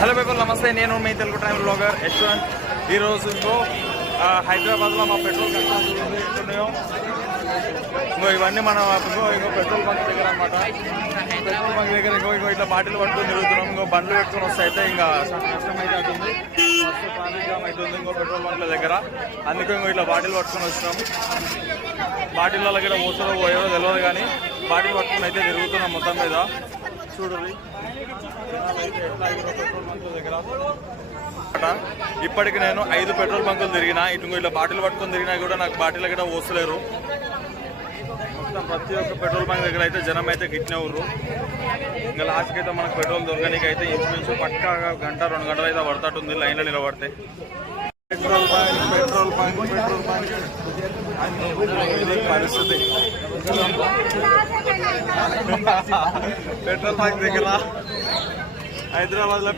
Hello people నమస్తే, నేను మీ Telugu travel blogger Yashwant. ఈరోజు హైదరాబాద్లో మా పెట్రోల్ ఎట్లున్నాయో ఇవన్నీ మనం పెట్రోల్ బంక్ దగ్గర అనమాట. పెట్రోల్ బంక్ దగ్గర ఇట్లా బాటిల్ పట్టుకొని తిరుగుతున్నాం. బండ్లు పెట్టుకొని వస్తే అయితే ఇంకా కష్టం అయితే అవుతుంది, ఫస్ట్ ట్రాఫిక్ జామ్ అవుతుంది పెట్రోల్ బంక్ల దగ్గర. అందుకే ఇట్లా బాటిల్ పట్టుకొని వచ్చినాం. బాటిల్ దగ్గర మోసలో పోయేదో తెలియదు కానీ బాటిల్ పట్టుకొని అయితే తిరుగుతున్నాం మొత్తం మీద. చూడండి పెట్రోల్ బంకుల దగ్గర ఇప్పటికి నేను 5 పెట్రోల్ బంకులు తిరిగినా. ఇటు ఇట్లా బాటిల్ పట్టుకొని తిరిగినా కూడా నాకు బాటిల్ కూడా పోసలేరు. మొత్తం ప్రతి ఒక్క పెట్రోల్ బంక్ దగ్గర అయితే జనం అయితే గిట్నే ఉర్రు. ఇంకా లాస్ట్కి అయితే మనకు పెట్రోల్ దొరకడానికి అయితే ఇంచుమించు పక్కా గంట 2 గంటలు అయితే పడుతుంది లైన్లో నిలబడితే. Petrol bunk petrol bunk petrol bunk ఇది పరిస్థితి. పెట్రోల్ బంక్ దగ్గర హైదరాబాద్లో